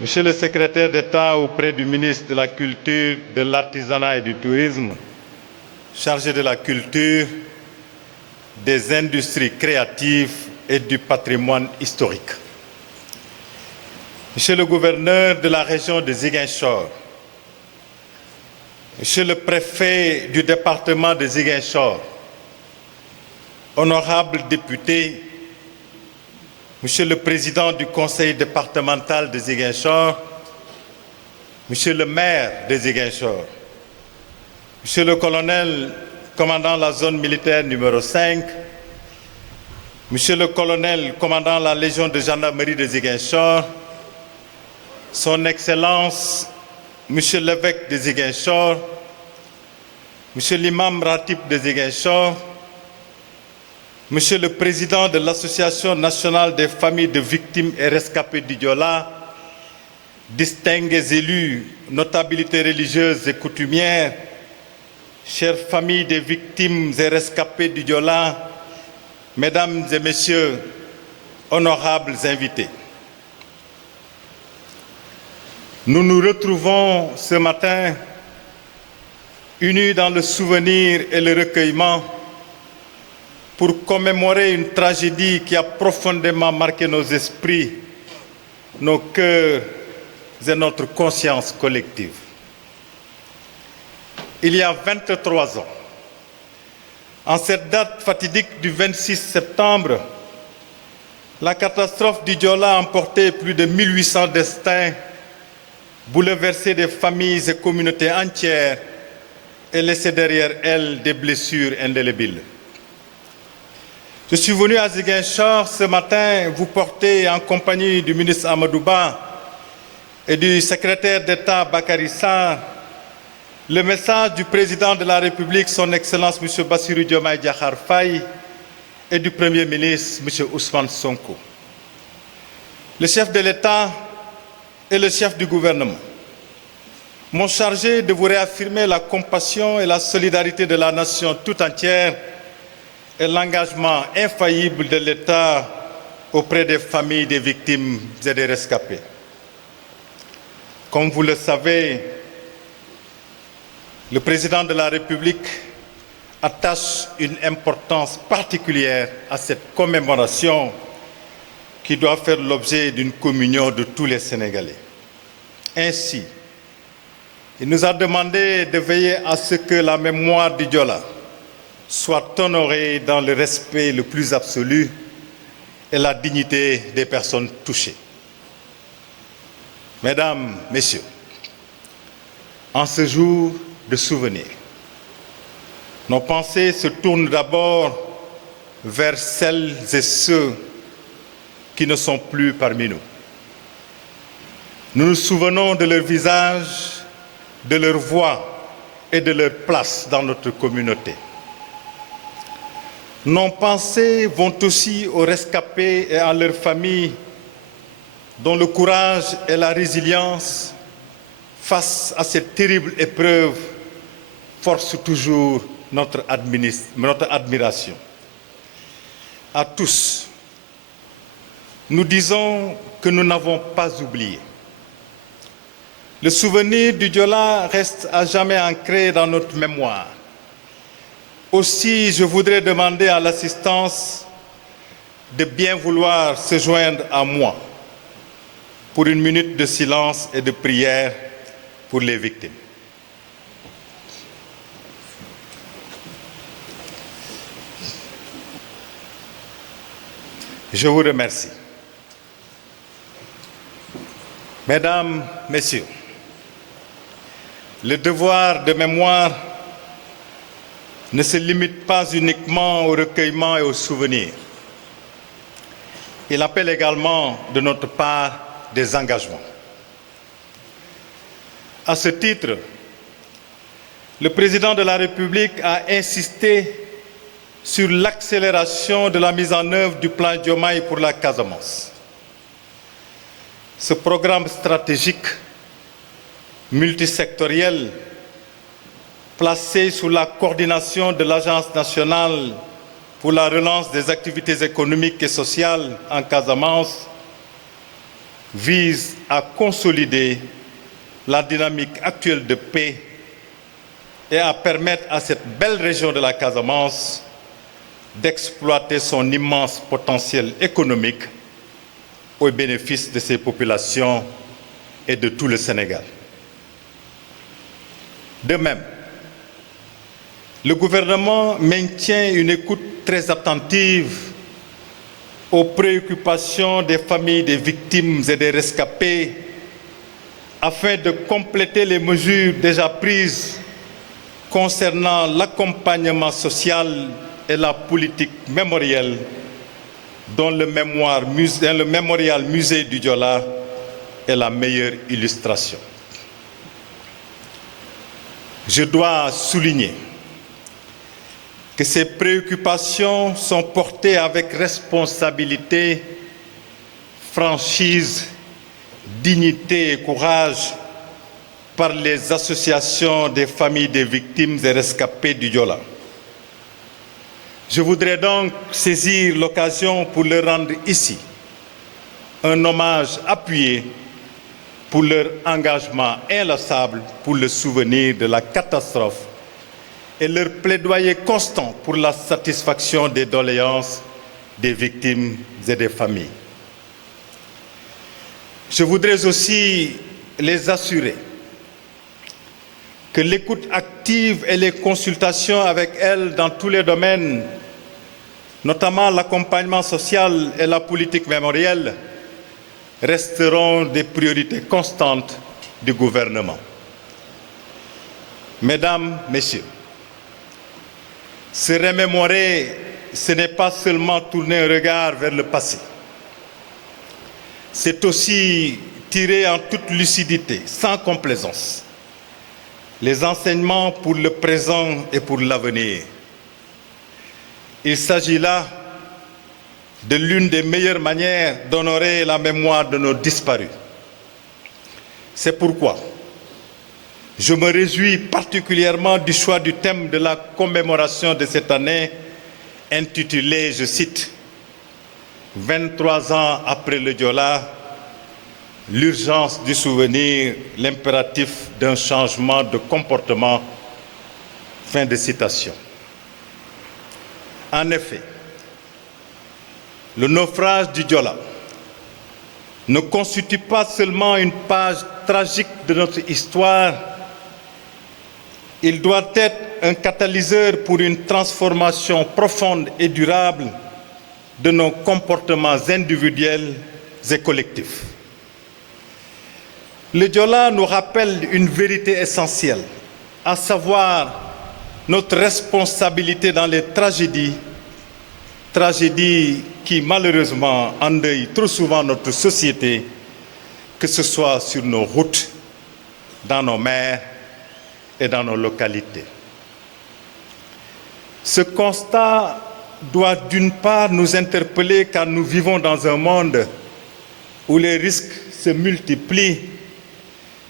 Monsieur le secrétaire d'État auprès du ministre de la Culture, de l'Artisanat et du Tourisme, chargé de la culture, des industries créatives et du patrimoine historique. Monsieur le gouverneur de la région de Ziguinchor, Monsieur le préfet du département de Ziguinchor, honorables députés, Monsieur le président du conseil départemental de Ziguinchor, Monsieur le maire de Ziguinchor, Monsieur le colonel commandant la zone militaire numéro 5, Monsieur le colonel commandant la Légion de gendarmerie de Ziguinchor, Son Excellence, Monsieur l'évêque de Ziguinchor, Monsieur l'imam Ratib de Ziguinchor, Monsieur le président de l'Association nationale des familles de victimes et rescapés du Diola, distingués élus, notabilités religieuses et coutumières, chères familles des victimes et rescapés du Diola, Mesdames et Messieurs, honorables invités. Nous nous retrouvons ce matin unis dans le souvenir et le recueillement pour commémorer une tragédie qui a profondément marqué nos esprits, nos cœurs et notre conscience collective. Il y a 23 ans, en cette date fatidique du 26 septembre, la catastrophe du Diola a emporté plus de 1800 destins, bouleversé des familles et communautés entières et laissé derrière elles des blessures indélébiles. Je suis venu à Ziguinchor ce matin vous porter en compagnie du ministre Amadouba et du secrétaire d'État Bakary Sarr le message du président de la République, son Excellence M. Bassirou Diomaye Diakhar Faye, et du Premier ministre M. Ousmane Sonko. Le chef de l'État et le chef du gouvernement m'ont chargé de vous réaffirmer la compassion et la solidarité de la nation tout entière et l'engagement infaillible de l'État auprès des familles des victimes et des rescapés. Comme vous le savez, le président de la République attache une importance particulière à cette commémoration qui doit faire l'objet d'une communion de tous les Sénégalais. Ainsi, il nous a demandé de veiller à ce que la mémoire du Diola soit honorée dans le respect le plus absolu et la dignité des personnes touchées. Mesdames, Messieurs, en ce jour de souvenir, nos pensées se tournent d'abord vers celles et ceux qui ne sont plus parmi nous. Nous nous souvenons de leur visage, de leur voix et de leur place dans notre communauté. Nos pensées vont aussi aux rescapés et à leurs familles dont le courage et la résilience face à cette terrible épreuve forcent toujours notre admiration. À tous, nous disons que nous n'avons pas oublié. Le souvenir du Diola reste à jamais ancré dans notre mémoire. Aussi, je voudrais demander à l'assistance de bien vouloir se joindre à moi pour une minute de silence et de prière pour les victimes. Je vous remercie. Mesdames, Messieurs, le devoir de mémoire ne se limite pas uniquement au recueillement et au souvenir. Il appelle également de notre part des engagements. À ce titre, le président de la République a insisté sur l'accélération de la mise en œuvre du plan Diomaye pour la Casamance. Ce programme stratégique multisectoriel placé sous la coordination de l'Agence nationale pour la relance des activités économiques et sociales en Casamance vise à consolider la dynamique actuelle de paix et à permettre à cette belle région de la Casamance d'exploiter son immense potentiel économique au bénéfice de ses populations et de tout le Sénégal. De même, le gouvernement maintient une écoute très attentive aux préoccupations des familles des victimes et des rescapés afin de compléter les mesures déjà prises concernant l'accompagnement social et la politique mémorielle dont le mémorial musée du Diola est la meilleure illustration. Je dois souligner que ces préoccupations sont portées avec responsabilité, franchise, dignité et courage par les associations des familles des victimes et rescapés du Diola. Je voudrais donc saisir l'occasion pour leur rendre ici un hommage appuyé pour leur engagement inlassable pour le souvenir de la catastrophe et leur plaidoyer constant pour la satisfaction des doléances des victimes et des familles. Je voudrais aussi les assurer que l'écoute active et les consultations avec elles dans tous les domaines, notamment l'accompagnement social et la politique mémorielle, resteront des priorités constantes du gouvernement. Mesdames, Messieurs, se remémorer, ce n'est pas seulement tourner un regard vers le passé. C'est aussi tirer en toute lucidité, sans complaisance, les enseignements pour le présent et pour l'avenir. Il s'agit là de l'une des meilleures manières d'honorer la mémoire de nos disparus. C'est pourquoi je me réjouis particulièrement du choix du thème de la commémoration de cette année, intitulé, je cite, « 23 ans après le Diola, l'urgence du souvenir, l'impératif d'un changement de comportement ». Fin de citation. En effet, le naufrage du Diola ne constitue pas seulement une page tragique de notre histoire, il doit être un catalyseur pour une transformation profonde et durable de nos comportements individuels et collectifs. Le Diola nous rappelle une vérité essentielle, à savoir notre responsabilité dans les tragédies qui malheureusement endeuillent trop souvent notre société, que ce soit sur nos routes, dans nos mers et dans nos localités. Ce constat doit d'une part nous interpeller car nous vivons dans un monde où les risques se multiplient,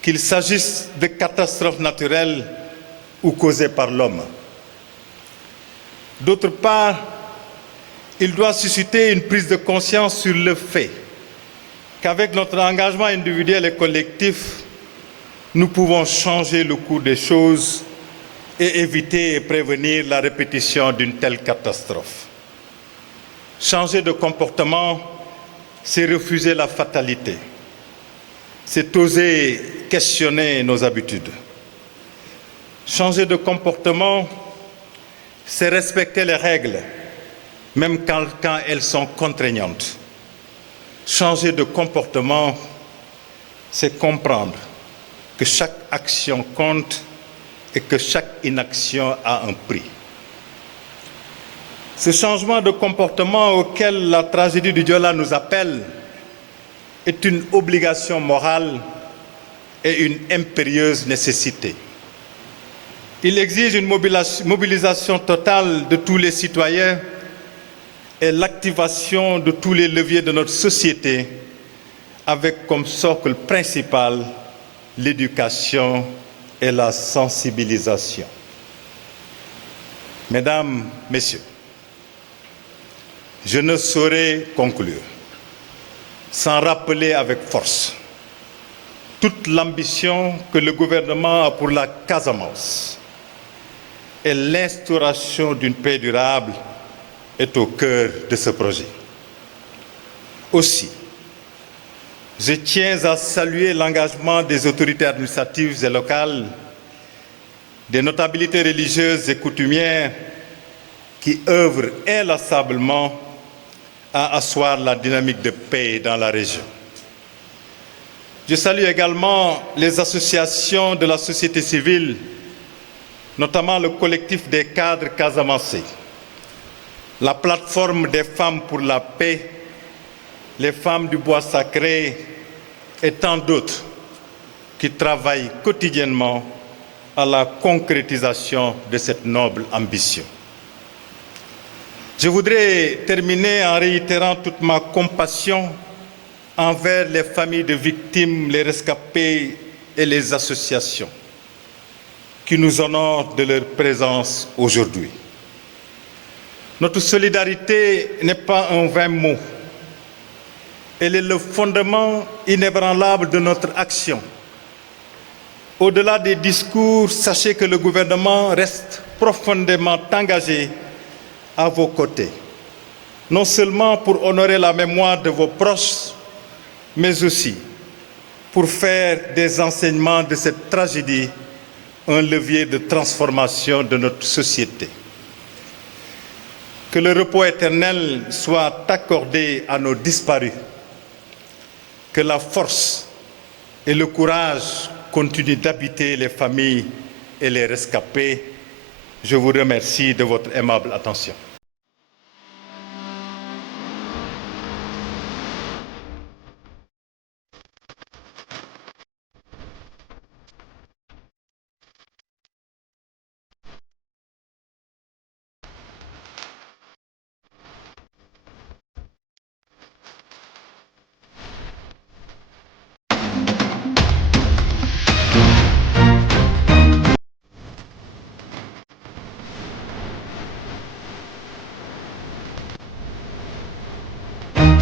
qu'il s'agisse de catastrophes naturelles ou causées par l'homme. D'autre part, il doit susciter une prise de conscience sur le fait qu'avec notre engagement individuel et collectif, nous pouvons changer le cours des choses et éviter et prévenir la répétition d'une telle catastrophe. Changer de comportement, c'est refuser la fatalité. C'est oser questionner nos habitudes. Changer de comportement, c'est respecter les règles, même quand elles sont contraignantes. Changer de comportement, c'est comprendre que chaque action compte et que chaque inaction a un prix. Ce changement de comportement auquel la tragédie du Diola nous appelle est une obligation morale et une impérieuse nécessité. Il exige une mobilisation totale de tous les citoyens et l'activation de tous les leviers de notre société avec comme socle principal l'éducation et la sensibilisation. Mesdames, Messieurs, je ne saurais conclure sans rappeler avec force toute l'ambition que le gouvernement a pour la Casamance et l'instauration d'une paix durable est au cœur de ce projet. Aussi, je tiens à saluer l'engagement des autorités administratives et locales, des notabilités religieuses et coutumières qui œuvrent inlassablement à asseoir la dynamique de paix dans la région. Je salue également les associations de la société civile, notamment le collectif des cadres casamançais, la plateforme des femmes pour la paix, les femmes du bois sacré et tant d'autres qui travaillent quotidiennement à la concrétisation de cette noble ambition. Je voudrais terminer en réitérant toute ma compassion envers les familles de victimes, les rescapés et les associations qui nous honorent de leur présence aujourd'hui. Notre solidarité n'est pas un vain mot. Elle est le fondement inébranlable de notre action. Au-delà des discours, sachez que le gouvernement reste profondément engagé à vos côtés, non seulement pour honorer la mémoire de vos proches, mais aussi pour faire des enseignements de cette tragédie un levier de transformation de notre société. Que le repos éternel soit accordé à nos disparus. Que la force et le courage continuent d'habiter les familles et les rescapés. Je vous remercie de votre aimable attention.